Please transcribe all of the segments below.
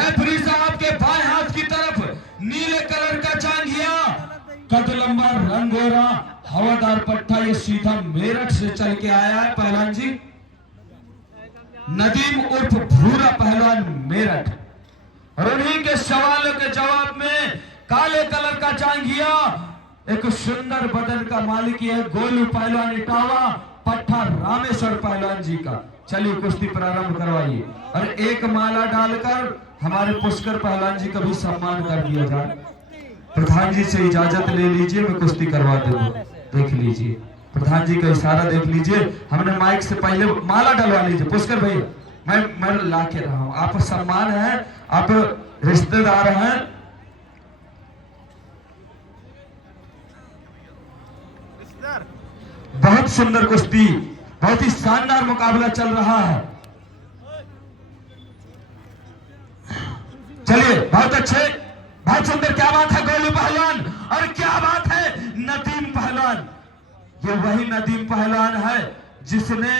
Referee साहब के बाएं हाथ की तरफ नीले कलर का जांघिया, कद लंबा, रंग गोरा, हवादार पट्टा, ये सीधा मेरठ से चल के आया है पहलवान जी। नदीम उर्फ भूरा पहलवान, मेरठ। और उन्हीं के सवालों के जवाब में काले कलर का जांघिया, एक सुंदर बदन का मालिक है गोलू पहलवान इटावा, पट्टा रामेश्वर पहलवान जी का। चलिए कुश्ती प्रारंभ करवाइए और एक माला डालकर हमारे पुष्कर पहलवान जी का भी सम्मान कर दिया जाए। प्रधान जी से इजाजत ले लीजिए, मैं कुश्ती करवा दूंगा। देख लीजिए, प्रधान जी का इशारा देख लीजिए। हमने माइक से पहले माला डलवा लीजिए। पुष्कर भैया, मैं ला के रहा हूं, आप सम्मान है, आप रिश्तेदार हैं। बहुत सुंदर कुश्ती, बहुत ही शानदार मुकाबला चल रहा है। चलिए, बहुत अच्छे, बहुत सुंदर। क्या बात है गोलू पहलवान, और क्या बात है नदीम पहलवान। ये वही नदीम पहलवान है जिसने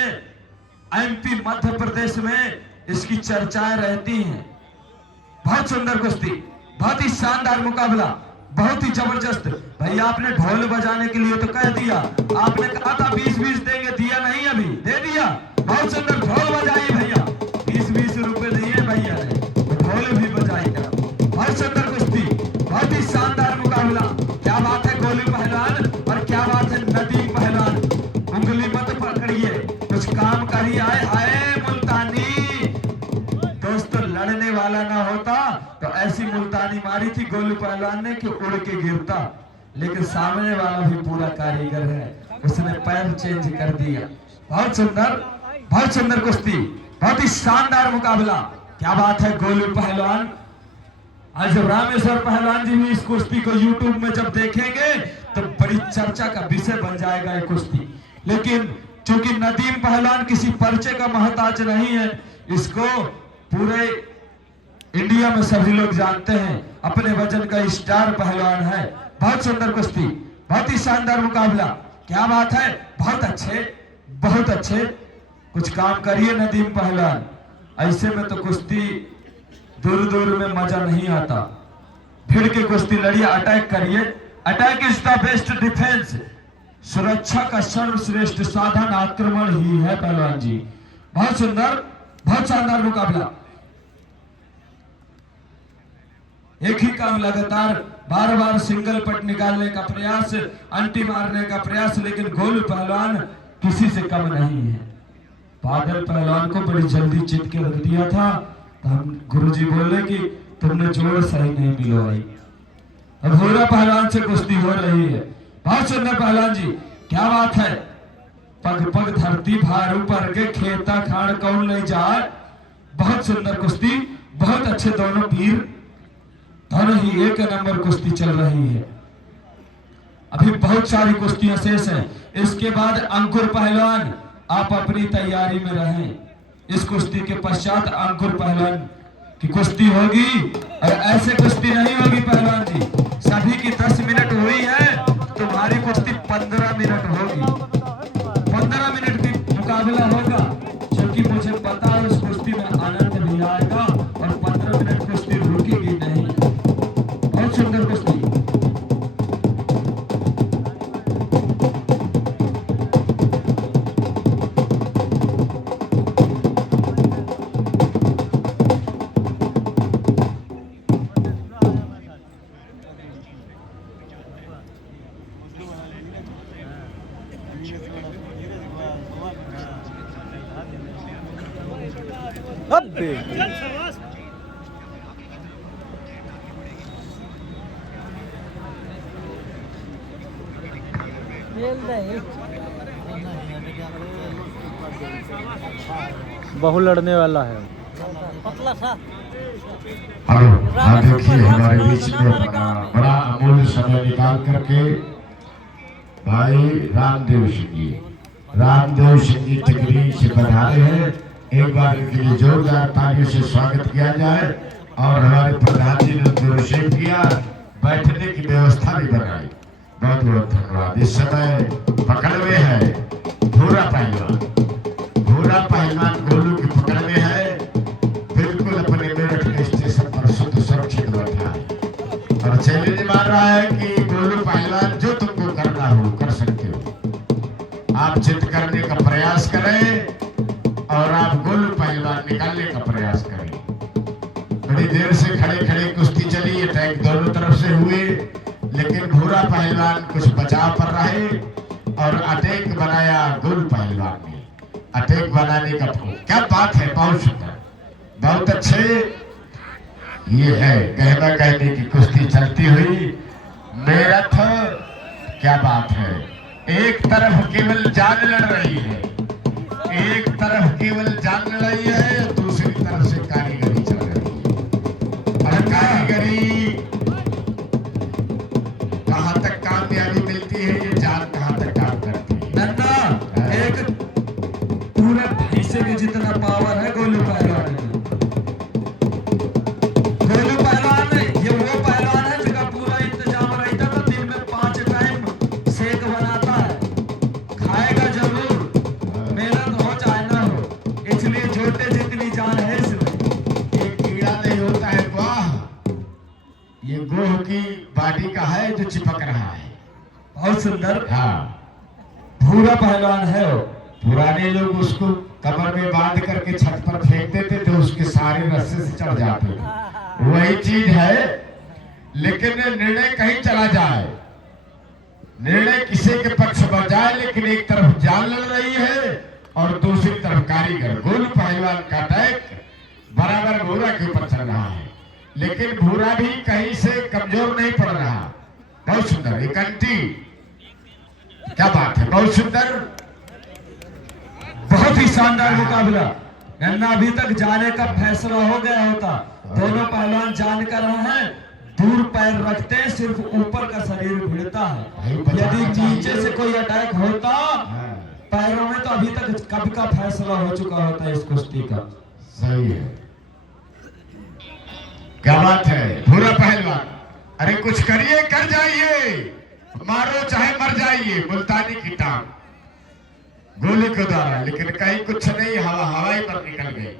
एमपी मध्य प्रदेश में इसकी चर्चाएं रहती हैं। बहुत सुंदर कुश्ती, बहुत ही शानदार मुकाबला, बहुत ही जबरदस्त। भैया आपने ढोल बजाने के लिए तो कह दिया, आपने कहा था 20-20 देंगे, दिया नहीं, अभी दे दिया। बहुत सुंदर, ढोल बजाइए भैया। 20-20 रुपए दिए भैया ने, ढोल भी बजाइए। बहुत सुंदर कुश्ती, बहुत ही शानदार मुकाबला। क्या बात है गोलू पहलवान, और क्या बात है नदीम पहलवान। उंगली मत पकड़िए, कुछ काम करिए। आए हाय मुल्तानी दोस्तों, लड़ने वाला ना होता तो ऐसी मुल्तानी मारी थी गोलू पहलवान ने कि उड़ के गिरता, लेकिन सामने वाला भी पूरा कारीगर है, उसने पैर चेंज कर दिया। बहुत सुंदर, बहुत सुंदर कुश्ती, बहुत ही शानदार मुकाबला। क्या बात है गोलू पहलवान। आज रामेश्वर पहलवान जी भी इस कुश्ती को यूट्यूब में जब देखेंगे तो बड़ी चर्चा का विषय बन जाएगा ये कुश्ती। लेकिन चूंकि नदीम पहलवान किसी पर्चे का मोहताज नहीं है, इसको पूरे इंडिया में सभी लोग जानते हैं, अपने वजन का स्टार पहलवान है। बहुत सुंदर कुश्ती, बहुत ही शानदार मुकाबला। क्या बात है, बहुत अच्छे, बहुत अच्छे। कुछ काम करिए नदीम पहलवान, ऐसे में तो कुश्ती दूर दूर में मजा नहीं आता। भिड़ के कुश्ती लड़िए, अटैक करिए। Attack is the best defence. सुरक्षा का सर्वश्रेष्ठ साधन आक्रमण ही है पहलवान जी। बहुत सुंदर, बहुत शानदार मुकाबला। एक ही काम लगातार, बार बार सिंगल पट निकालने का प्रयास, अंटी मारने का प्रयास, लेकिन गोलू पहलवान किसी से कम नहीं है। बादल पहलवान को बड़ी जल्दी चित के रख दिया था, तो हम गुरुजी बोले कि तुमने जोड़ सही नहीं मिलवाई। अब भूरा पहलवान से कुश्ती हो रही है। बहुत सुंदर पहलवान जी, क्या बात है। पग पग धरती भार ऊपर के, खेता खाड़ कौन नहीं जाए। बहुत सुंदर कुश्ती, बहुत अच्छे दोनों वीर, दोनों ही एक नंबर कुश्ती चल रही है। अभी बहुत सारी कुश्तियां शेष हैं। इसके बाद अंकुर पहलवान, आप अपनी तैयारी में रहें। इस कुश्ती के पश्चात अंकुर पहलवान की कुश्ती होगी, और ऐसे कुश्ती नहीं होगी पहलवान जी। सभी की 10 मिनट हुई है, तुम्हारी कुश्ती 15 मिनट होगी। 15 मिनट की मुकाबला होगा, क्योंकि मुझे पता है उस कुश्ती में आनंद भी आएगा और 15 मिनट कुश्ती रुकेगी नहीं। बहुत सुंदर कुश्ती। बहु लड़ने वाला है। हेलो, हाँ देखिए हमारे बीच में बड़ा अमूल्य समय निकाल करके भाई रामदेव सिंह जी टिकरी से पधारे हैं। एक बार इनके लिए जोरदार तालियों से स्वागत किया जाए। और हमारे प्रधान जी ने उनको किया, बैठने की व्यवस्था भी बनाई। बहुत बहुत धन्यवाद। इस समय पकड़ में है भूरा पहलवान गोलू की पकड़ में है, बिल्कुल अपने मेरठ के स्टेशन निकालने का प्रयास करें। बड़ी देर से खड़े खड़े कुश्ती चली, अटैक दोनों तरफ से हुए, लेकिन भूरा पहलवान कुछ बचाव पर रहे और अटैक बनाया गोलू पहलवान ने। अटैक बनाने का क्या बात है, बहुत सुंदर, बहुत अच्छे। ये है कहना कहने की कुश्ती चलती हुई मेरठ, क्या बात है। एक तरफ केवल जान लड़ रही है, एक तरफ केवल जान लड़ रही है, दूसरी तरफ से कारीगरी चल रही है। और कारीगरी कहां तक कामयाबी मिलती है, ये जान कहां तक काम करती है। नन्ना, एक पूरे भैंसे के जितना पावर है गोलू पहलवान में। गोलू पहलवान ये वो पहलवान है जिसका पूरा इंतजाम रहता था, दिन में 5 टाइम सेक बनाता है, खाएगा जरूर, मेहनत हो चाहे ना हो, इसलिए छोटे जितनी जान है इसमें। एक कीड़ा नहीं होता है वाह, ये गोह की बॉडी का है जो चिपक रहा है। बहुत सुंदर। हाँ, भूरा पहलवान है वो। पुराने लोग उसको कमर में बांध करके छत पर फेंक देते थे, उसके सारे रस्से से चढ़ जाते थे। वही चीज है, लेकिन निर्णय कहीं चला जाए, निर्णय किसी के पक्ष पर जाए, लेकिन एक तरफ जान लड़ रही है और दूसरी तरफ कारीगर। गोलू पहलवान का अटैक बराबर भूरा के ऊपर चल रहा है, लेकिन भूरा भी कहीं से कमजोर नहीं पड़ रहा। बहुत सुंदर, एक अंटी, क्या बात है, बहुत सुंदर, बहुत ही शानदार मुकाबला। नन्ना, अभी तक जाने का फैसला हो गया होता। दोनों पहलवान जान कर रहे हैं, दूर पैर रखते हैं, सिर्फ ऊपर का शरीर भिड़ता है। यदि नीचे से कोई अटैक होता पैरों में, तो अभी तक कब का फैसला हो चुका होता है इस कुश्ती का। सही है, क्या बात है। भूरा पहलवान, अरे कुछ करिए, कर जाइए, मारो चाहे मर जाइए, मुल्तानी की टांग गोली के द्वारा, लेकिन कहीं कुछ नहीं, हवा हवाई पर निकल गई।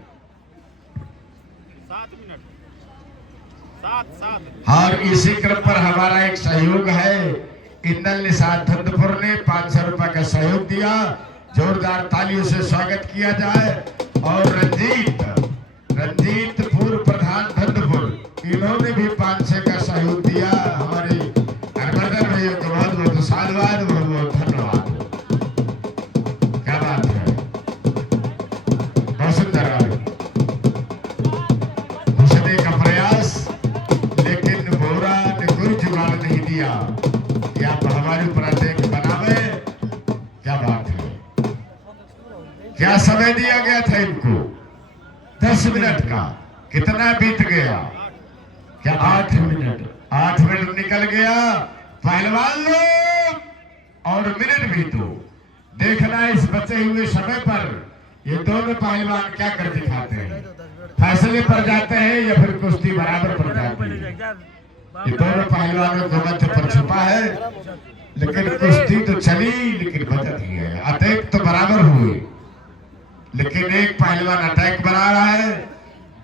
7 मिनट 7 और इसी क्रम पर हमारा एक सहयोग है, इंदल निषाद धंधपुर ने 500 रुपए का सहयोग दिया, जोरदार तालियों से स्वागत किया जाए। और रंजीत पूर्व प्रधान धंधपुर, इन्होंने भी 500 का सहयोग दिया। हमारे हरभजन भैया को बहुत बहुत साधुवाद, बहुत बहुत धन्यवाद। क्या बात है, बहुत सुंदर घुसने का प्रयास, लेकिन भोरा ने कोई जुगाड़ नहीं दिया कि आप हमारे ऊपर अटैक बनावे। क्या बात है, क्या समय दिया गया था इनको, 10 मिनट का, कितना बीत गया, क्या 8 मिनट, 8 मिनट निकल गया। पहलवान लोग और मिनट भी तो देखना है इस बचे हुए समय पर ये दोनों पहलवान क्या कर दिखाते हैं, फैसले पर जाते हैं या फिर कुश्ती बराबर पर जाती है। ये दोनों पहलवानों को मध्य पर छुपा है, लेकिन कुश्ती तो चली, लेकिन बचत ही है। अटैक तो बराबर हुए, लेकिन एक पहलवान अटैक बना रहा है,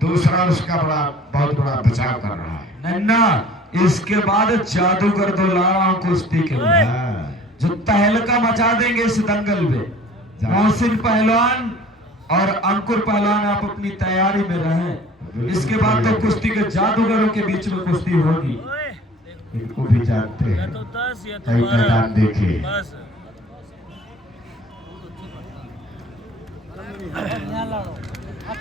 दूसरा उसका बहुत बड़ा बचाव कर रहा है। नन्ना, इसके बाद जादूगर दो ला रहा हूं कुश्ती के बाद, जो तहलका मचा देंगे इस दंगल में। मोहसिन पहलवान और अंकुर पहलवान, आप अपनी तैयारी में रहें। इसके बाद तो कुश्ती के जादूगरों के बीच में कुश्ती होगी। इनको भी जानते हैं, कई मैदान देखे।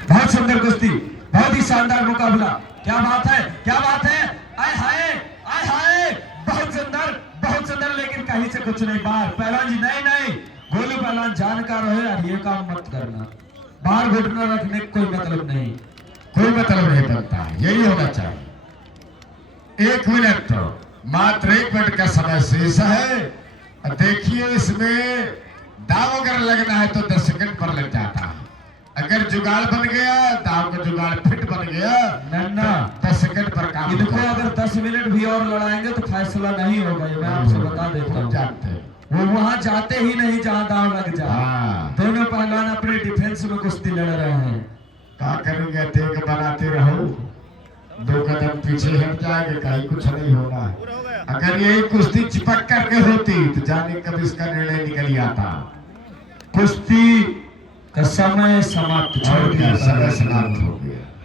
बहुत सुंदर कुश्ती, बहुत ही शानदार मुकाबला। क्या बात है, क्या बात है, आय हाय, आय हाय, बहुत सुंदर, बहुत सुंदर, लेकिन कहीं से कुछ नहीं बाहर। पहलवान जी, नहीं नहीं, गोलू पहलवान जानकार हो यार, ये काम मत करना, बाहर घुटना रखने का कोई मतलब नहीं, कोई मतलब नहीं बनता है, यही होना चाहिए। 1 मिनट, मात्र 1 मिनट का समय शेष है। देखिए, इसमें दाव अगर लगना है तो 10 सेकंड पर लग जाता है। अगर जुगाड़ बन गया, दाव का जुगाड़ फिट बन गया, नन्ना 10 सेकंड पर काम इनको होता है। अगर 10 मिनट भी और लड़ाएंगे तो फैसला नहीं होगा, ये मैं आपसे बता देता हूँ। जानते हैं, वो वहां जाते ही नहीं जहां दाव लग जाए। हाँ। दोनों पहलवान अपने डिफेंस में कुश्ती लड़ रहे हैं। क्या करेंगे, टेक बनाते रहो, 2 कदम पीछे हट जाएंगे, कहीं कुछ नहीं होना है। अगर यही कुश्ती चिपक करके होती तो जाने कब इसका निर्णय निकल आता। कुश्ती का समय समाप्त, छोड़ और क्या दिया। समय समाप्त हो गया।